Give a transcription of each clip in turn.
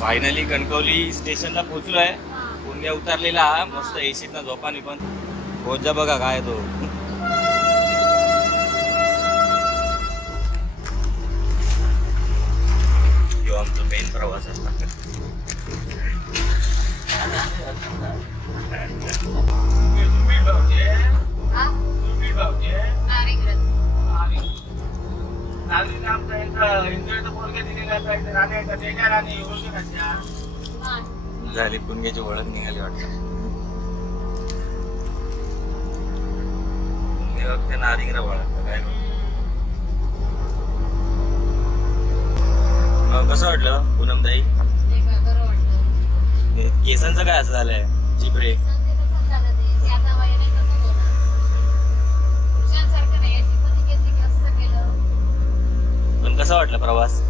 Finally Kankavli स्टेशनला पोहोचलोय. पुण्या उतरलेला हा मस्त एसीत ना झोपानी पण पोहोच जा बघा काय तो. यो आमचा मेन प्रवास असता. झाली पुणग्याची ओळख निघाली वाटत. नारिंगरा ओळख काय कसं वाटलं पूनमताई? केसांचं काय असं झालंय चिपळे? पण कसं वाटलं प्रवास?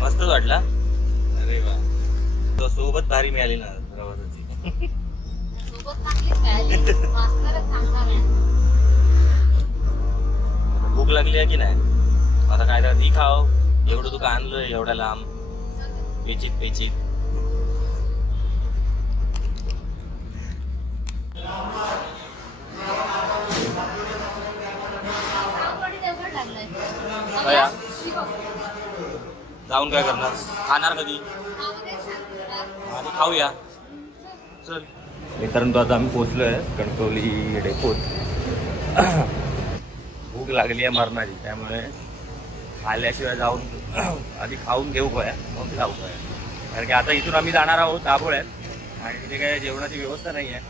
मस्तच वाटला. अरे वा, तो सोबत भारी मिळाली ना प्रवासाची. भूक लागली आहे की नाही? आता काय तर ती खाव. एवढं तू का आणलोय एवढ्या लांब पेचित पेचित. जाऊन काय करणार? खाणार कधी आणि खाऊया. चल मित्रांनो, आता आम्ही पोहोचलोय कणकवली डेपोत. भूक लागली आहे मरणारी, त्यामुळे आल्याशिवाय जाऊन आधी खाऊन घेऊ गोया मग जाऊ गोया. कारण की आता इथून आम्ही जाणार आहोत दाभोळ्यात आणि तिथे काय जेवणाची व्यवस्था नाही आहे.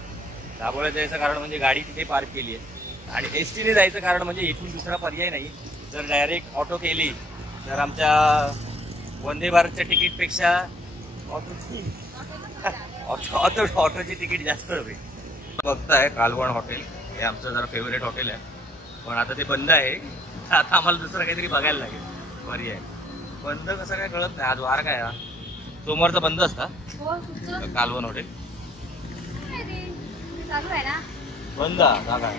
दाभोळ्यात जायचं कारण म्हणजे गाडी तिथे पार्क केली आहे आणि एस टीने जायचं कारण म्हणजे इथून दुसरा पर्याय नाही. जर डायरेक्ट ऑटो केली तर आमच्या वंदे भारतच्या तिकीटपेक्षा ऑटोची तिकीट जास्त होईल. बघताय कालवण हॉटेल, हे आमचं जरा फेवरेट हॉटेल आहे, पण आता ते बंद आहे. आता आम्हाला दुसरं काहीतरी बघायला लागेल पर्याय. बंद कसं काय कळत नाही. आज वार काय हा? सोमवारचा बंद असता कालवण हॉटेल? बंद जागा.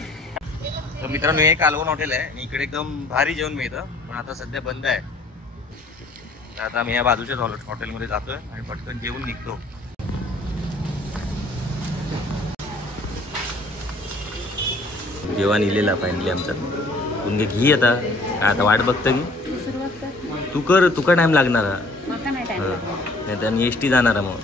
तर मित्रांनो, हे कालवण हॉटेल आहे आणि इकडे एकदम भारी जेवण मिळतं, पण आता सध्या बंद आहे. आता आम्ही या बाजूच्याच हॉटेलमध्ये जातोय आणि पटकन जेवून निघतो. जेवण इलेला फायनली आमचा. पुण्य घी आता वाट बघतं की तू कर. तुका टाइम लागणार नाही तर एस टी जाणार मग.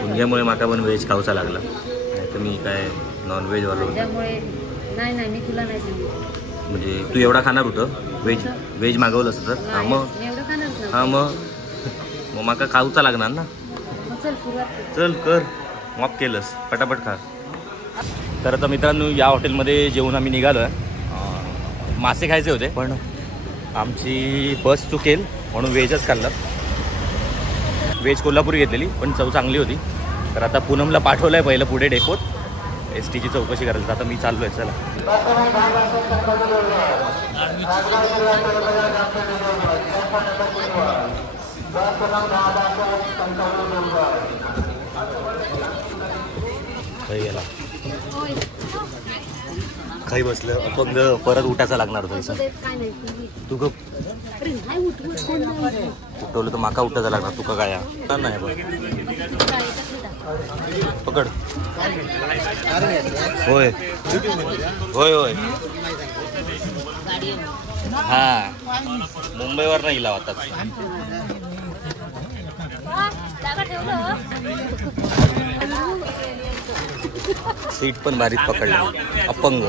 पुण्यामुळे माका पण व्हेज खाऊचा लागला, नाही तर मी काय नॉन व्हेज वाला होतो. नाही मी तुला नाही सांगितलं. म्हणजे तू एवढा खाणार होतं व्हेज मागवलं असतं तर? हां मग माका खाऊचा लागणार ना. चल कर, मॉप केलंस, पटापट खा. तर आता मित्रांनो, या हॉटेलमध्ये जेवून आम्ही निघालो आहे. मासे खायचे होते पण आमची बस चुकेल म्हणून व्हेजच खाल्लं. व्हेज कोल्हापुरी घेतलेली पण चव चांगली होती. तर आता पूनमला पाठवलं आहे पहिलं पुढे डेपोत एस टीची चौकशी करायला. आता मी चाललो आहे. चला गेला काही बसलं अपंग, परत उठायचं लागणार होतं. तू गप उठवलं तर माका उठायचं लागणार. तुका काय नाही पकड. होय होय होय हा, मुंबईवर नाही लाव आता. सीट पण भारीच पकडलं. अपंग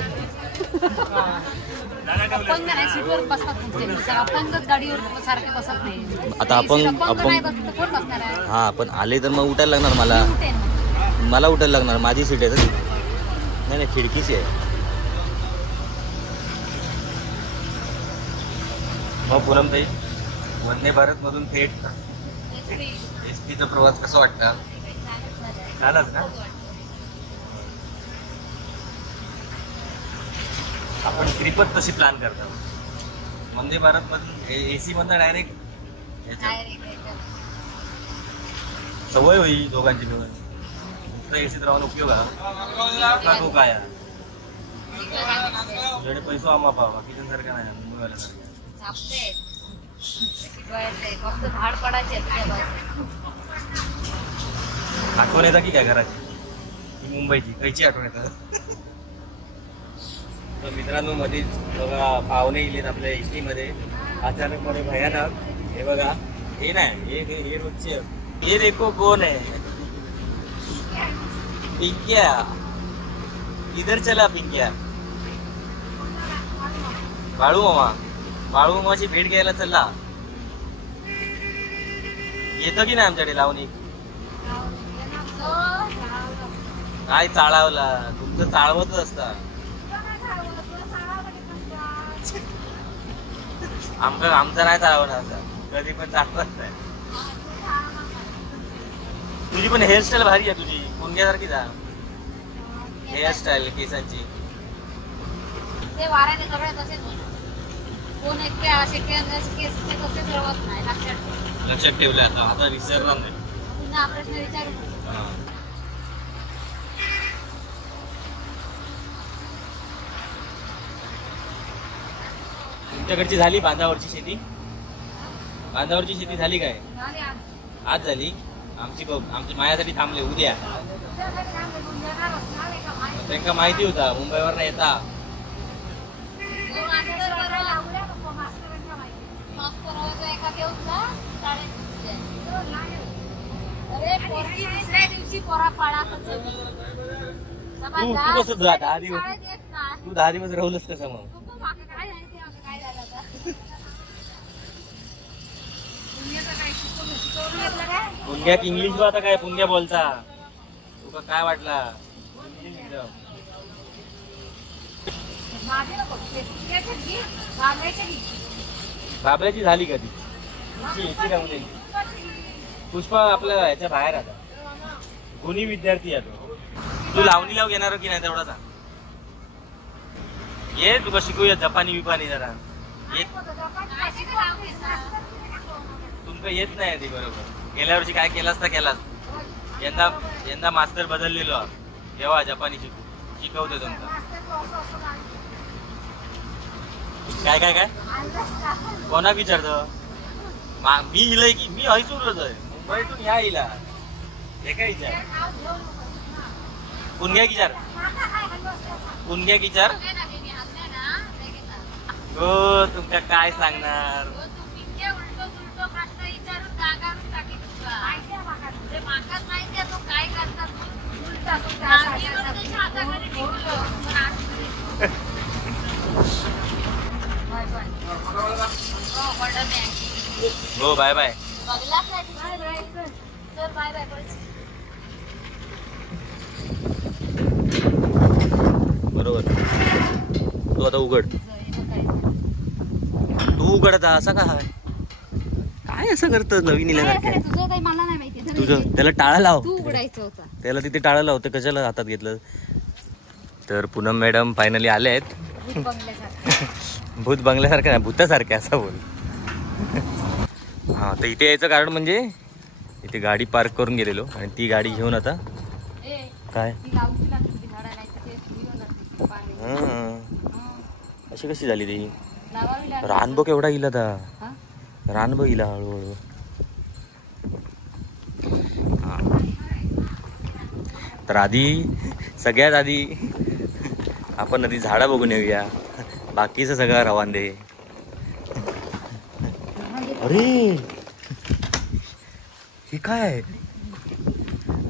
आता अपंग हा, पण आले तर मग उठायला लागणार. मला उठायला लागणार. माझी सीट आहे तर नाही, खिडकीची आहे. मग पूनमताई, वंदे भारत मधून थेट एस टीचा प्रवास कसा वाटतं? झालाच ना? आपण ट्रिपच तशी प्लॅन करतात. वंदे भारत मधून एसी मधून डायरेक्ट सवय होईल दोघांची मिळून. नुसतं एसीत राहून उपयोग आहे तो काय तुझ्याकडे पैसा आम्हा पाहा बाकीच्यांसारखं नाही मुंबईवाल्यासारखं. फक्त भाड पडायचे आठवण येतं की काय घराची ही मुंबईची कायची आठवण येतं. तर मित्रांनो मध्येच बघा पाहुणे गेलेत आपल्या एसटी मध्ये अचानकपणे भयानक. हे बघा हे नाही हे रोजचे हे देखो कोण आहे पिंक्या इधर चला पिंक्या. बाळू मामाची भेट घ्यायला चला. येतं की नाही आमच्याकडे लावणी काय चाळावला तुमचं चाळवतच असता. आमचं नाही चालवणार असं कधी पण चालवत नाही. तुझी पण हेअरस्टाईल भारी आहे तुझी मुंग्यासारखी जा हेअरस्टाईल केसांची. ते वाऱ्याने सगळे तसेच कोण एक असे केस तसेच रवत नाही लक्षात ठेवलं आता विसरणार नाही. पुन्हा प्रश्न विचारू. तुमच्याकडची झाली बांधावरची शेती झाली काय आज झाली. आमची माझ्यासाठी थांबले उद्या. त्यांना माहिती होता मुंबईवर नाही येता. तू कसं 10 दिवस तू 10 दिवस राहुलच कसं मग. पुंग्यात इंग्लिश आता काय पुंग्या बोलता तुका काय वाटला. बाबऱ्याची झाली का ती पुष्पा आपल्या ह्याच्या बाहेर आता कोणी विद्यार्थी आहे तो. तू लावणी लाव घेणार की नाही तेवढा सांग. ये तुका शिकूया जपानी विपानी जरा तुमका येत नाही ती बरोबर. गेल्या वर्षी काय केलास तर केलास. यंदा मास्तर बदललेलो तेव्हा जपानी शिकवतो तुमका. काय काय काय कोणाक विचारतो मी इलय की मी हैसूरच आहे मुंबईतून या इला हे काय विचार पुण्या विचार हो तुमच्या काय सांगणार. हो बाय बाय. बरोबर तू आता उघड आता असा काय असं करतं नवीन तुझं त्याला टाळा लाव त्याला तिथे टाळा लाव ते कशाला हातात घेतलं. तर पूनम मॅडम फायनली आले आहेत. भूत बंगल्यासारखं नाही भूतासारखे असं बोल. हा तर इथे यायचं कारण म्हणजे इथे गाडी पार्क करून गेलेलो आणि ती गाडी घेऊन आता काय अशी कशी झाली ती रानबो केवढा गेला आता रानबो गेला हळूहळू. तर सगळ्यात आधी आपण आधी झाडं बघून येऊया बाकीचं सगळं रवान दे. अरे हे काय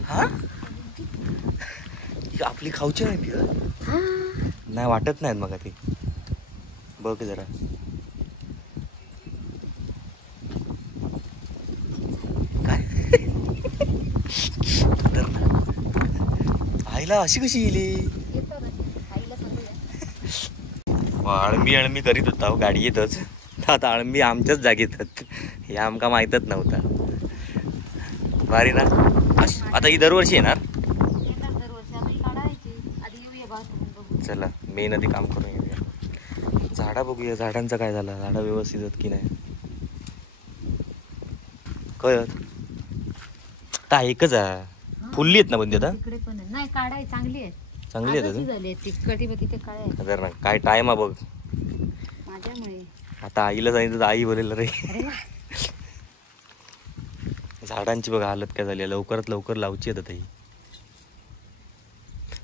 हा आपली खाऊची आहे नाही वाटत नाहीत मग ती बघ जरा. काय आईला अशी कशी गेली. अळमी करीत होता गाडी येतच आता अळमी आमच्याच जागेत हे आमका माहीतच नव्हता. भारी ना. आता ही दरवर्षी येणार. चला मेन आधी काम करून घेऊया. झाडा बघूया झाडांचं काय झालं झाडं व्यवस्थित आहेत की नाही कळत. आता एकच आहे फुलली आहेत ना बंदी आता तिकडे पण आहे. नाही काढाय चांगली आहे चांगली आहे आजच झाली आहे. ती कढी तिथे काय आहे तर ना काय टाइम आहे बघ माझ्यामुळे. आता आईला सांगितलं तर आई बोलेल रे अरे वा. झाडांची बघा हालत काय झाली आहे. लवकरात लवकर लावची आहेत आता ही.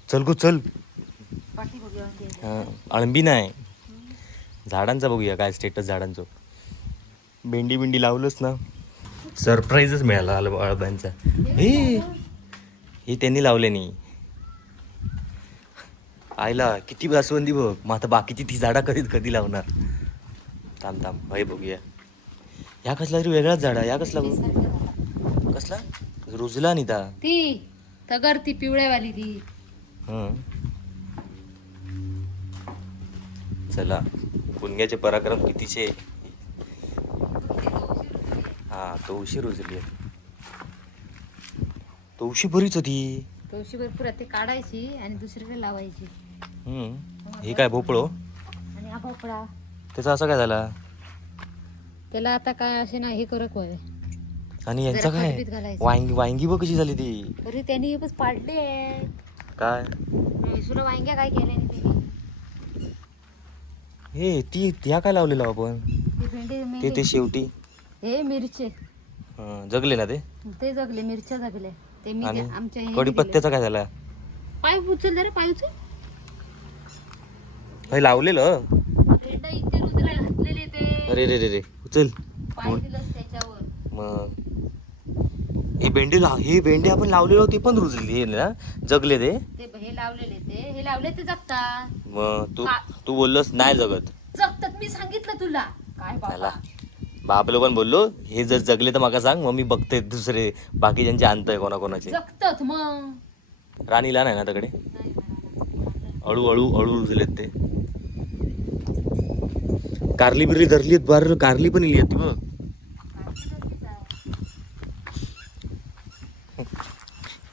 चल गो चल पाठी बघूया म्हणजे. हा, अळंबी नाही झाडांचा बघूया काय स्टेटस झाडांचं. भेंडी बिंडी लावलंच ना सरप्राईजच मिळाला अळंब्यांचा. हे त्यांनी लावले नाही आईला किती बासवंदी बघ. मग आता बाकीची ती झाडा कधी लावणार. थांब थांब भाई बघूया. ह्या कसला तरी वेगळाच झाड आहे. या कसला कसला रुजला नाही ता ती तगर ती पिवळ्यावाली ती. चला पुण्याचे पराक्रम कितीचे. हा तुळशी रुजली तुळशी बरीच होती. तुळशी भरपूर ते काढायची आणि दुसरीकडे लावायची. हे काय भोपळो आणि हा भोपळा त्याचा असं काय झाला. त्याला आता काय असे ना हे करक व्हावे. आणि यांचा जरा काय खतबीत घालायचं. वांगी वांगी बघ कशी झाली ती. अरे त्यांनी हे बस पाडले काय सुरा वांग्या काय केल्या नाही त्यांनी. हे ती त्या काय लावलेलं आपण ते भेंडी ते मेली. ते शेवटी हे मिरचे जगले ना ते. ते जगले मिरच्या जगले ते मी आणि आमच्या ह्याने कडीपत्त्याचा काय झाला. दिले. पाय उचल जरा पाय उचल. हे लावलेलं भेंडा इथे रुजला घातलेले ते अरे रे रे रे उचल. पाय दिलंस त्याच्यावर. मग हे भेंडी आपण लावलेलो ते पण रुजली हे ना जगले ते. ते हे लावले ते जगतात. मग तू बोललोस नाही जगत. जगतात मी सांगितलं तुला काय त्याला बाबा. बापलं पण बोललो हे जर जगले तर माका सांग मग मी बघते दुसरे बाकी ज्यांचे आणतंय कोणाकोणाचे. जगतात मग. राणीला नाही ना तकडे अळू अळू अळू रुजलेत ते. कारली बिरली धरली बार कारली पण इली ती बघ.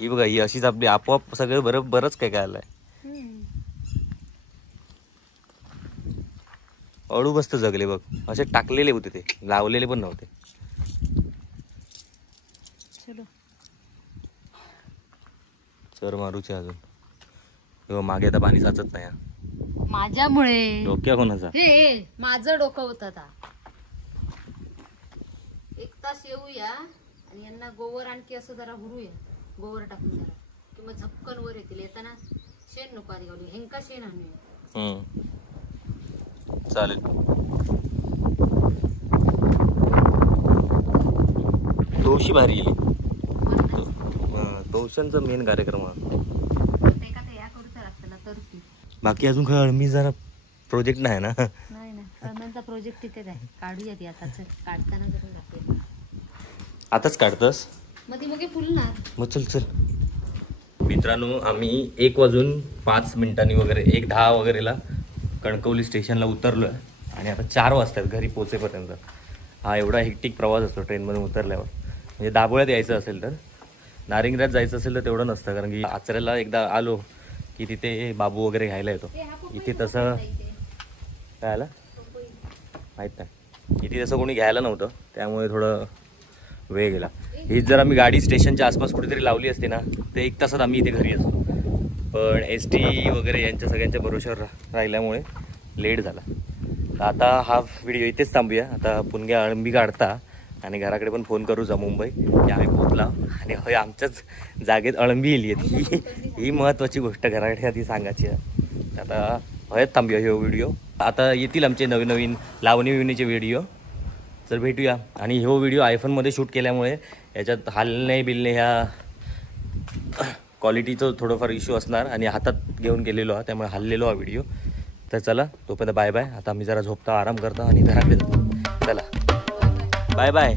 ही बघा ही अशीच आपली आपोआप सगळं बरंच काय काय आलंय. अळू मस्त जगले बघ. असे टाकलेले होते ते लावलेले पण नव्हते. चलो चर मारूचे अजून तेव्हा मागे आता पाणी साचत नाही. माझ्यामुळे डोक्या कोणाचा हे माझं डोकं होत आता. 1 तास येऊया आणि यांना गोवर आणखी असं जरा हुरूया. गोवर टाकून जरा किंवा झपकन वर येतील. येताना शेण नको आधी घालूया. हेंका शेण आणूया. चालेल. तुळशी भारी गेली. तुळशांचा मेन कार्यक्रम हा. ते का ते या करूच लागतं ना तर ती. बाकी अजून काय मी जरा प्रोजेक्ट नाही ना. नाही ना अळम्यांचा प्रोजेक्ट तिथेच आहे. काढूया ती आता. चल काढताना जरूर दाखवूया. आताच काढतस मग ती फुलणार. मग चल चल. मित्रांनो आम्ही 1:05 वगैरे 1:10 वगैरेला कणकवली स्टेशनला उतरलो आहे आणि आता 4 वाजतात घरी पोचेपर्यंत. हा एवढा हेक्टिक प्रवास असतो ट्रेनमधून उतरल्यावर. म्हणजे दाभोळ्यात यायचं असेल तर. नारिंगऱ्यात जायचं असेल तर तेवढं नसतं कारण की आचऱ्याला एकदा आलो की तिथे बाबू वगैरे घ्यायला येतो. इथे तसं काय आलं माहीत नाही. इथे तसं कोणी घ्यायला नव्हतं त्यामुळे थोडं वेळ गेला. हीच जर आम्ही गाडी स्टेशनच्या आसपास कुठेतरी लावली असते ना तर 1 तासात आम्ही इथे घरी असतो. पण ST वगैरे यांच्या सगळ्यांच्या भरोश्यावर राहिल्यामुळे लेट झाला. तर आता हा व्हिडिओ इथेच थांबूया. आता पुणग्या अळंबी काढता आणि घराकडे पण फोन करू जा मुंबई की आम्ही पोचला आणि होय आमच्याच जागेत अळंबी येली आहेत. ही महत्त्वाची गोष्ट घराकडे आधी सांगायची आहे. आता हयत थांबूया हे व्हिडिओ. आता येतील आमचे नवीन लावणी विवणीचे व्हिडिओ. तर भेटूया. आणि हो व्हिडिओ आयफोनमध्ये शूट केल्यामुळे याच्यात हलणे बिलणे ह्या क्वालिटीचं थोडंफार इश्यू असणार आणि हातात घेऊन गेलेलो आहे त्यामुळे हललेलो हा व्हिडिओ. तर चला तोपर्यंत बाय बाय. आता मी जरा झोपता आराम करता आणि घराकडे जातो. चला बाय बाय.